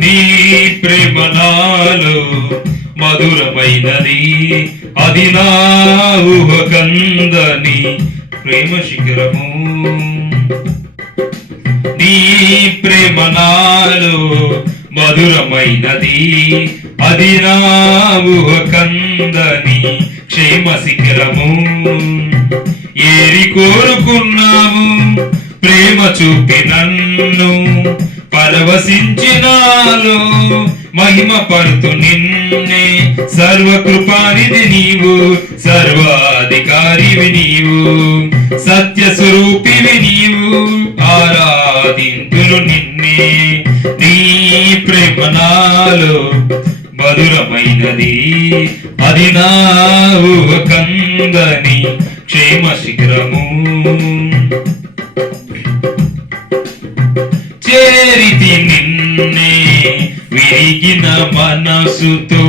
నీ ప్రేమ నాలో మధురమైనది, అది నా ఊహకందని ప్రేమ శిఖరము. నీ ప్రేమ నాలో మధురమైనది, అది నా ఊహకందని క్షేమ శిఖరము. ఏరి కోరుకున్నావు ప్రేమ చూపి నన్ను, పరవశించినాలో మహిమ పడుతు నిన్నే. సర్వకృపానిధి నీవు, సర్వాధికారివి నీవు, సత్య స్వరూపివి నీవు, ఆరాధింతులు నిన్నే. నీ ప్రేమ నాలో మధురమైనది, అది నా ఊహకందని క్షేమ శిఖరము. చేరితి నిన్నే విరిగిన మనసుతో,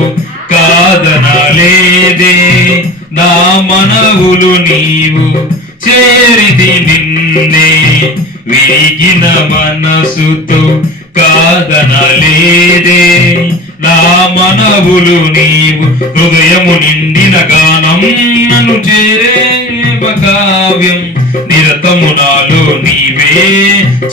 కాదనలేదే నా మనవులు నీవు. చేరితి నిన్నే విరిగిన మనసుతో, కాదనలేదే నా మనవులు నీవు. హృదయము నిండిన గానం నన్ను చేరే కావ్యం, నిరతము నాలో నీవే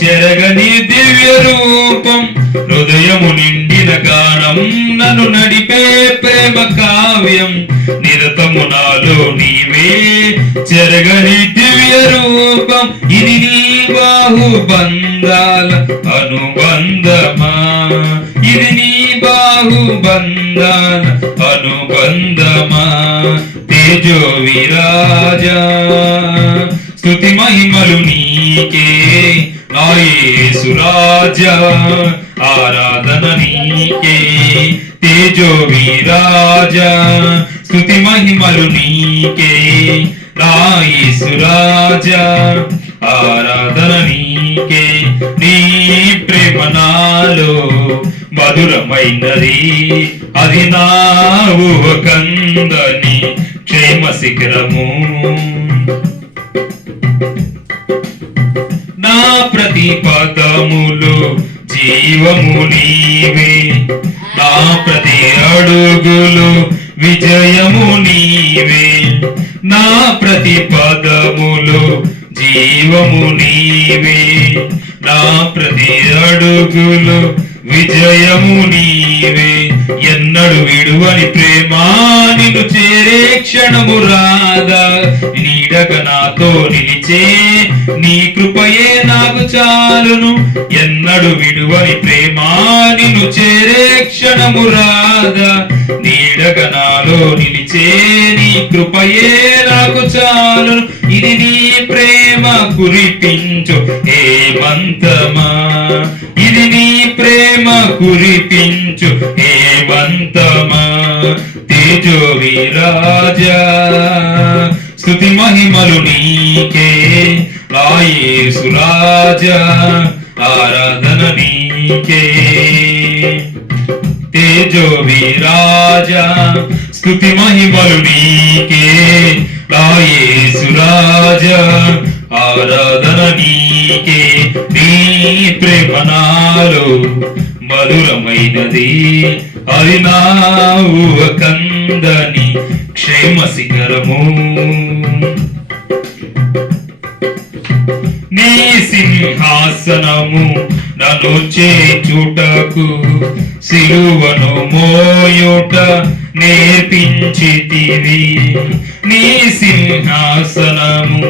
చెరగని దివ్య రూపం. హృదయము నిండిన గానం నన్ను నడిపే ప్రేమ కావ్యం, నిరతము నాలో నీవే చెరగని దివ్య రూపం. ఇది నీ బాహుబంధాల అనుబంధమా, ఇది నీ బాహుబంధాల అనుబంధమా. తేజో విరాజా స్తుతి మహిమలు నీకే, నా యేసు రాజా ఆరాధన నీకే. తేజో విరాజా స్తుతి మహిమలు నీకే, నా యేసు రాజా ఆరాధన నీకే. నీ ప్రేమ నాలో మధురమైనది, అది నా ఊహకందని క్షేమ శిఖరము. నా ప్రతి పదములో జీవము నీవే, నా ప్రతి అడుగులో విజయము నీవే. నా ప్రతి పదములో జీవము నీవే, నా ప్రతి అడుగులో విజయము నీవే. ఎన్నడు విడువని ప్రేమ నిన్ను చేరే క్షణము రాదా, నీడగా నాతో నిలిచే నీ కృపయే నాకు చాలును. ఎన్నడు విడువని ప్రేమ నిన్ను చేరే క్షణము రాదా, నీడగా నాలో నిలిచే నీ కృపయే నాకు చాలును. ఇది నీ ప్రేమ కురిపించు హేమంతమా, ఇది నీ ప్రేమ కురిపించు హేమంతమా. తేజో విరాజా స్తుతి మహిమలు నీకే, నా యేసు రాజా ఆరాధన నీకే. తేజో విరాజా స్తుతి మహిమలు నీకే, నా యేసు రాజా ఆరాధన నీకే. నీ ప్రేమ నాలో మధురమైనది, అది నా ఊహకందని క్షేమ శిఖరము. నీ సింహాసనము నన్ను చేచుటకు, సిలువను మోయుట నేర్పించితివి. నీ సింహాసనము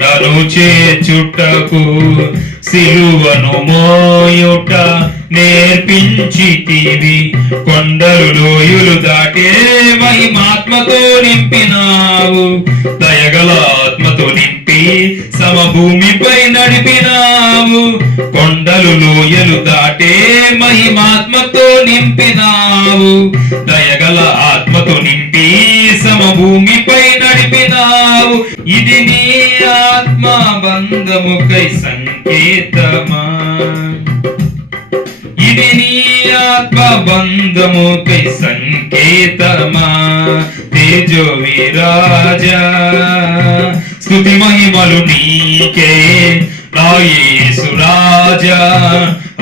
నన్ను చేచుటకు, సిలువను మోయుట నేర్పించితివి. కొండలు లోయులు దాటే మహిమాత్మతో నింపినావు, దయగల ఆత్మతో నింపి సమభూమిపై నడిపినావు. కొండలు లోయలు దాటే మహిమాత్మతో నింపినావు, దయగల ఆత్మతో నింపి సమభూమిపై నడిపినావు. ఇది నీ ఆత్మ బంధముకై సంకేతమా, ఇది నీ ఆత్మ బంధముకై సంకేతమా. తేజో విరాజా స్తుతి మహిమలు నీకే, నా యేసు రాజా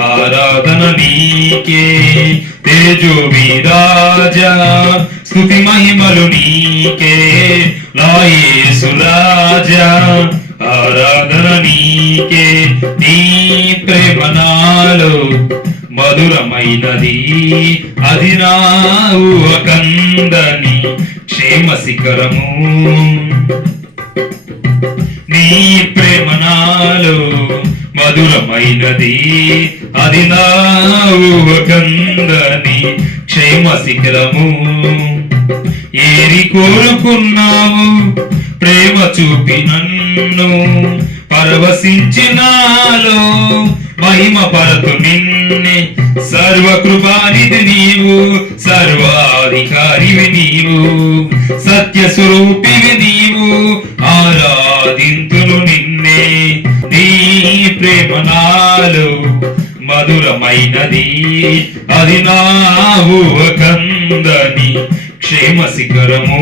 ఆరాధన నీకే తేజో విరాజా స్తుతి మహిమలు నీకే నా యేసు రాజా ఆరాధన నీకే నీ ప్రేమ నాలో మధురమైనది అది నా ఊహకందని క్షేమ శిఖరము నీ ప్రేమ నాలో మధురమైనది అది నా ఊహకందని క్షేమ శిఖరము ఏరి కోరుకున్నావు ప్రేమ చూపి నన్ను పరవశించినాలో మహిమ పరతు నిన్నే సర్వకృపానిధి నీవు సర్వాధికారివి నీవు సత్య స్వరూపివి నీవు ఆరాధింతును నిన్నే నీ ప్రేమ నాలో మధురమైనది అది నా ఊహకందని క్షేమ శిఖరము